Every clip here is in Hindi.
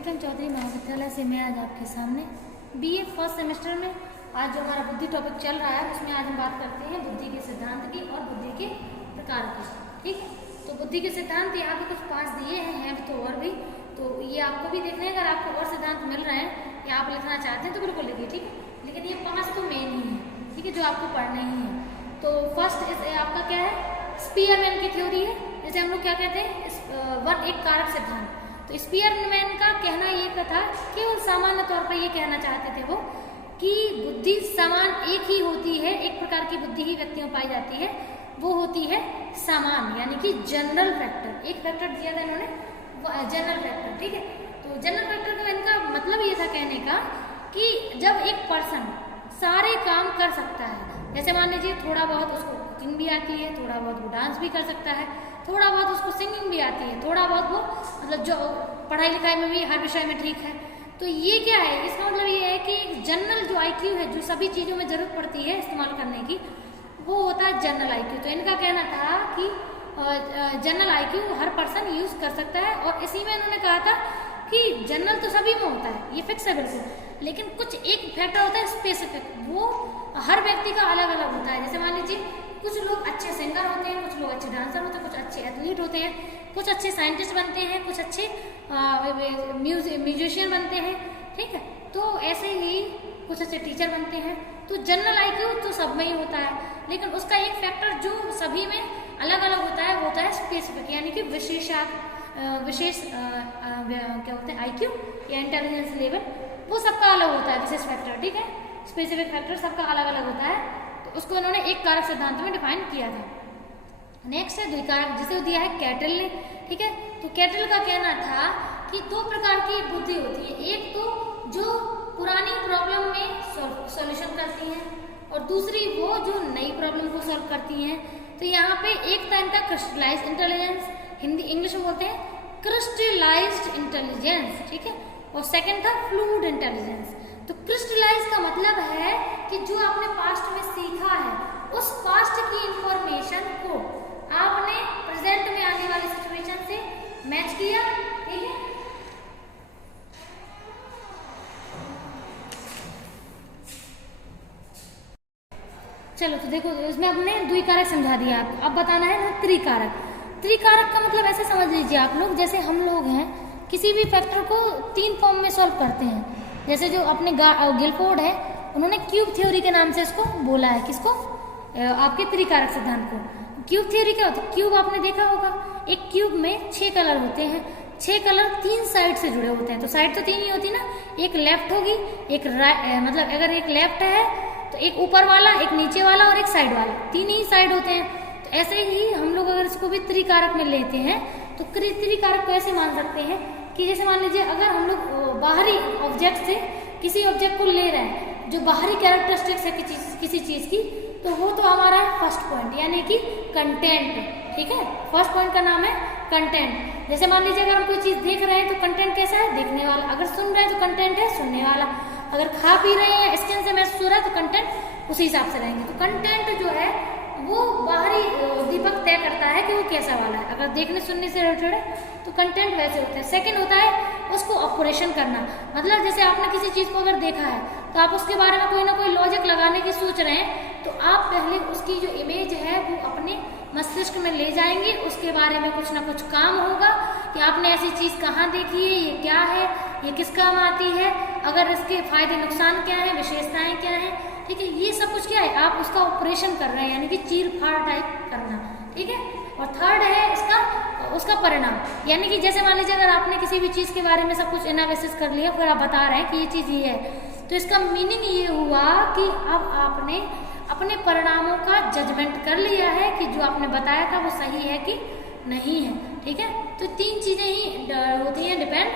टीकम चौधरी महाविद्यालय से मैं आज आपके सामने बीए फर्स्ट सेमेस्टर में आज जो हमारा बुद्धि टॉपिक चल रहा है उसमें आज हम बात करते हैं बुद्धि के सिद्धांत की और बुद्धि के प्रकार की। ठीक है, तो बुद्धि के सिद्धांत यहाँ पे कुछ 5 दिए हैं तो और भी, तो ये आपको भी देखना है। अगर आपको और सिद्धांत मिल रहे हैं या आप लिखना चाहते हैं तो बिल्कुल लिखिए, ठीक है, लेकिन ये 5 तो मेन ही है, ठीक है, जो आपको पढ़ने ही है। तो फर्स्ट आपका क्या है, स्पीयरमैन की थ्योरी है, जैसे हम लोग क्या कहते हैं एक कारक सिद्धांत। तो स्पीयरमैन का कहना ये था कि वो सामान्य तौर पर ये कहना चाहते थे वो कि बुद्धि समान एक ही होती है, एक प्रकार की बुद्धि ही व्यक्तियों में पाई जाती है, वो होती है समान, यानी कि जनरल फैक्टर। एक फैक्टर दिया था इन्होंने, जनरल फैक्टर, ठीक है। तो जनरल फैक्टर का इनका मतलब ये था कहने का कि जब एक पर्सन सारे काम कर सकता है, जैसे मान लीजिए थोड़ा बहुत उसको कुकिंग भी आती है, थोड़ा बहुत वो डांस भी कर सकता है, थोड़ा बहुत उसको सिंगिंग भी आती है, थोड़ा बहुत वो मतलब जो पढ़ाई लिखाई में भी हर विषय में ठीक है, तो ये क्या है, इसका मतलब ये है कि एक जनरल जो आईक्यू है, जो सभी चीज़ों में जरूरत पड़ती है इस्तेमाल करने की, वो होता है जनरल आईक्यू। तो इनका कहना था कि जनरल आईक्यू हर पर्सन यूज कर सकता है, और इसी में इन्होंने कहा था कि जनरल तो सभी में होता है, ये फिक्स है बिल्कुल, लेकिन कुछ एक फैक्टर होता है स्पेसिफिक, वो हर व्यक्ति का अलग अलग होता है। जैसे मान लीजिए कुछ लोग अच्छे सिंगर होते हैं, कुछ लोग अच्छे डांसर होते हैं, कुछ अच्छे एथलीट होते हैं, कुछ अच्छे साइंटिस्ट बनते हैं, कुछ अच्छे म्यूजिशियन बनते हैं, ठीक है। तो ऐसे ही कुछ अच्छे टीचर बनते हैं। तो जनरल आईक्यू तो सब में ही होता है, लेकिन उसका एक फैक्टर जो सभी में अलग अलग होता है वो होता है स्पेसिफिक, यानी कि विशेष क्या होते हैं आईक्यू या इंटेलिजेंस लेवल, वो सबका अलग होता है, विशेष फैक्टर, ठीक है। स्पेसिफिक फैक्टर सबका अलग अलग होता है, तो उसको उन्होंने एक कारक सिद्धांत में डिफाइन किया था। नेक्स्ट है द्विकारक, जिसे दिया है कैटल ने, ठीक है। तो कैटल का कहना था कि 2 प्रकार की बुद्धि होती है, एक तो जो पुरानी प्रॉब्लम में सॉल्यूशन करती है, और दूसरी वो जो नई प्रॉब्लम को सॉल्व करती हैं। तो यहाँ पे एक था क्रिस्टलाइज्ड इंटेलिजेंस, हिंदी इंग्लिश में बोलते हैं क्रिस्टलाइज्ड इंटेलिजेंस, ठीक है, और सेकंड था फ्लूइड इंटेलिजेंस। तो क्रिस्टलाइज का मतलब है कि जो आपने पास्ट में सीखा है, उस पास्ट की इंफॉर्मेशन को आपने प्रेजेंट में आने वाली सिचुएशन से मैच किया, ठीक है। चलो तो देखो, इसमें हमने द्विकारक समझा दिया आपको, अब बताना है ना त्रिकारक। त्रिकारक का मतलब ऐसे समझ लीजिए आप लोग, जैसे हम लोग हैं किसी भी फैक्टर को 3 फॉर्म में सॉल्व करते हैं। जैसे जो अपने गिलफोर्ड है, उन्होंने क्यूब थ्योरी के नाम से इसको बोला है, किसको, आपके त्रिकारक सिद्धांत को। क्यूब थ्योरी क्या होता है, क्यूब आपने देखा होगा, एक क्यूब में 6 कलर होते हैं, 6 कलर 3 साइड से जुड़े होते हैं। तो साइड तो 3 ही होती ना, एक लेफ्ट होगी, एक राइट, मतलब अगर एक लेफ्ट है तो एक ऊपर वाला, एक नीचे वाला और एक साइड वाला, 3 ही साइड होते हैं। तो ऐसे ही हम लोग अगर इसको भी त्रिकारक में लेते हैं तो त्रिकारक को ऐसे मान सकते हैं कि जैसे मान लीजिए अगर हम लोग बाहरी ऑब्जेक्ट से किसी ऑब्जेक्ट को ले रहे हैं, जो बाहरी कैरेक्टरिस्टिक्स है किसी चीज की, तो वो तो हमारा है फर्स्ट पॉइंट, यानी कि कंटेंट, ठीक है। फर्स्ट पॉइंट का नाम है कंटेंट। जैसे मान लीजिए अगर हम कोई चीज देख रहे हैं तो कंटेंट कैसा है, देखने वाला। अगर सुन रहे हैं तो कंटेंट है सुनने वाला। अगर खा पी रहे हैं, स्किन से महसूस हो रहा है, तो कंटेंट उसी हिसाब से रहेंगे। तो कंटेंट जो है वो बाहरी दीपक तय करता है कि वो कैसा वाला है। अगर देखने सुनने से रिलेटेड है तो कंटेंट वैसे होता है। सेकंड होता है उसको ऑपरेशन करना, मतलब जैसे आपने किसी चीज को अगर देखा है तो आप उसके बारे में कोई ना कोई लॉजिक लगाने की सोच रहे हैं, तो आप पहले उसकी जो इमेज है वो अपने मस्तिष्क में ले जाएंगे, उसके बारे में कुछ ना कुछ काम होगा कि आपने ऐसी चीज कहाँ देखी है, ये क्या है, ये किस काम आती है, अगर इसके फायदे नुकसान क्या है, विशेषताएं क्या है, ठीक है। ये सब कुछ क्या है, आप उसका ऑपरेशन कर रहे हैं, यानी कि चीर फाड़ टाइप करना, ठीक है। और थर्ड है उसका परिणाम, यानी कि जैसे मान लीजिए अगर आपने किसी भी चीज के बारे में सब कुछ एनालिसिस कर लिया, फिर आप बता रहे हैं कि ये चीज ये है, तो इसका मीनिंग ये हुआ कि अब आपने अपने परिणामों का जजमेंट कर लिया है कि जो आपने बताया था वो सही है कि नहीं है, ठीक है। तो 3 चीजें ही होती हैं डिपेंड।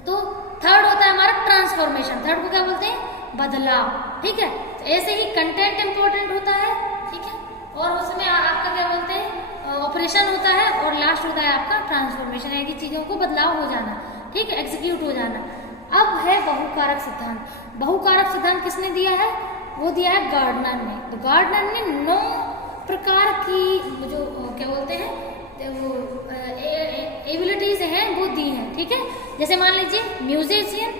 तो थर्ड होता है हमारा ट्रांसफॉर्मेशन, थर्ड को क्या बोलते हैं, बदलाव, ठीक है। तो ऐसे ही कंटेंट इंपॉर्टेंट होता है, ठीक है, और उसमें आपका क्या बोलते हैं ऑपरेशन होता है, और लास्ट होता है आपका ट्रांसफॉर्मेशन, यानी कि चीजों को बदलाव हो जाना, ठीक है, एग्जीक्यूट हो जाना। अब है बहुकारक सिद्धांत। बहुकारक सिद्धांत किसने दिया है, वो दिया है गार्डनर ने। तो गार्डनर ने 9 प्रकार की जो क्या बोलते हैं वो एबिलिटीज हैं वो दी हैं, ठीक है। जैसे मान लीजिए म्यूजिशियन,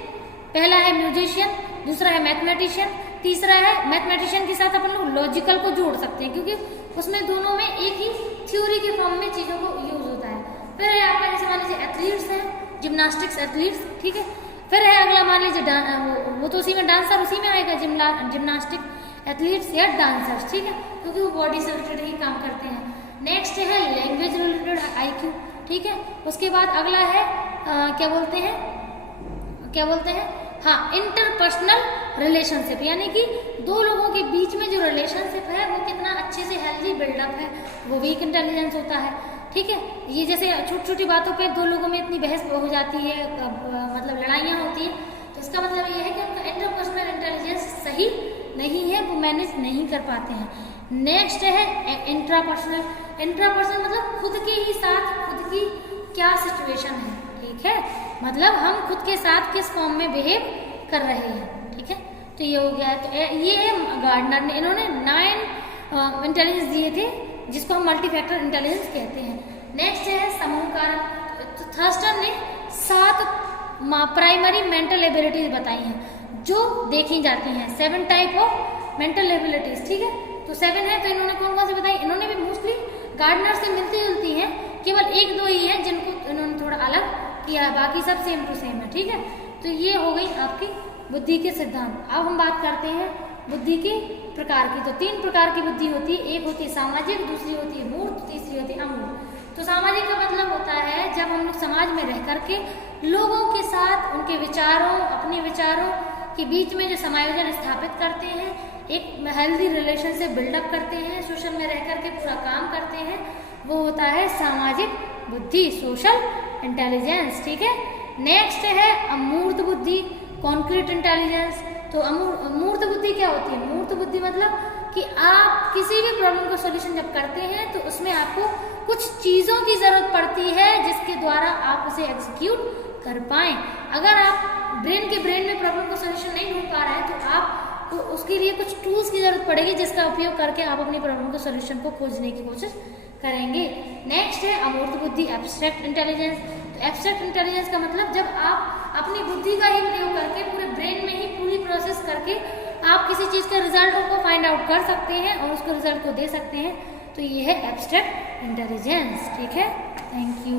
पहला है म्यूजिशियन, दूसरा है मैथमेटिशियन, तीसरा है मैथमेटिशियन के साथ अपन लोग लॉजिकल को जोड़ सकते हैं क्योंकि उसमें दोनों में एक ही थ्योरी के फॉर्म में चीजों को यूज होता है। फिर है आपका जैसे मान लीजिए एथलीट्स है, जिम्नास्टिक्स एथलीट्स, ठीक है। फिर है अगला मान लीजिए वो तो उसी में डांसर उसी में आएगा, जिम्नास्टिक एथलीट्स या डांसर्स, ठीक है, क्योंकि वो बॉडी से रिलेटेड ही काम करते हैं। नेक्स्ट है लैंग्वेज रिलेटेड IQ, ठीक है। उसके बाद अगला है क्या बोलते हैं हाँ, इंटरपर्सनल रिलेशनशिप, यानी कि दो लोगों के बीच में जो रिलेशनशिप है वो कितना अच्छे से हेल्दी बिल्डअप है, वो भी एक इंटेलिजेंस होता है, ठीक है। ये जैसे छोटी छोटी बातों पे दो लोगों में इतनी बहस हो जाती है, मतलब लड़ाइयाँ होती हैं, तो इसका मतलब ये है कि उनका इंटरपर्सनल इंटेलिजेंस सही नहीं है, वो मैनेज नहीं कर पाते हैं। नेक्स्ट है इंट्रापर्सनल मतलब खुद के ही साथ खुद की क्या सिचुएशन है, ठीक है, मतलब हम खुद के साथ किस फॉर्म में बिहेव कर रहे हैं, ठीक है। तो ये हो गया है। तो ये है गार्डनर ने, इन्होंने 9 इंटेलिजेंस दिए थे जिसको हम मल्टीफैक्टर इंटेलिजेंस कहते हैं। नेक्स्ट है समूह कारक, तो थर्स्टन ने 7 प्राइमरी मेंटल एबिलिटीज बताई हैं जो देखी जाती हैं, 7 टाइप ऑफ मेंटल एबिलिटीज, ठीक है। तो 7 है, तो इन्होंने कौन कौन सी बताई, इन्होंने भी मोस्टली गार्डनर से मिलती जुलती हैं, केवल 1-2 ही हैं जिनको इन्होंने थोड़ा अलग किया है, बाकी सब सेम टू सेम है, ठीक है। तो ये हो गई आपकी बुद्धि के सिद्धांत। अब हम बात करते हैं बुद्धि के प्रकार की। तो 3 प्रकार की बुद्धि होती है, एक होती है सामाजिक, दूसरी होती है मूर्त, तीसरी होती है अमूर्त। तो सामाजिक का मतलब होता है जब हम लोग समाज में रह करके लोगों के साथ उनके विचारों, अपने विचारों के बीच में जो समायोजन स्थापित करते हैं, एक हेल्दी रिलेशनशिप बिल्डअप करते हैं, सोशल में रह करके पूरा काम करते हैं, वो होता है सामाजिक बुद्धि, सोशल इंटेलिजेंस, ठीक है। नेक्स्ट है अमूर्त बुद्धि, कॉन्क्रीट इंटेलिजेंस। तो अमूर्त बुद्धि क्या होती है, मूर्त बुद्धि मतलब कि आप किसी भी प्रॉब्लम का सॉल्यूशन जब करते हैं तो उसमें आपको कुछ चीजों की जरूरत पड़ती है जिसके द्वारा आप उसे एग्जीक्यूट कर पाएं। अगर आप ब्रेन में प्रॉब्लम का सॉल्यूशन नहीं ढूंढ पा रहे हैं तो आपको उसके लिए कुछ टूल्स की जरूरत पड़ेगी जिसका उपयोग करके आप अपनी प्रॉब्लम के सॉल्यूशन को खोजने की कोशिश करेंगे। नेक्स्ट है अमूर्त बुद्धि, एब्स्ट्रैक्ट इंटेलिजेंस। तो एब्स्ट्रैक्ट इंटेलिजेंस का मतलब जब आप अपनी बुद्धि का ही प्रयोग करके पूरे ब्रेन में ही पूरी प्रोसेस करके आप किसी चीज के रिजल्ट को फाइंड आउट कर सकते हैं और उसको रिजल्ट को दे सकते हैं, तो ये है एब्स्ट्रैक्ट इंटेलिजेंस, ठीक है। Thank you.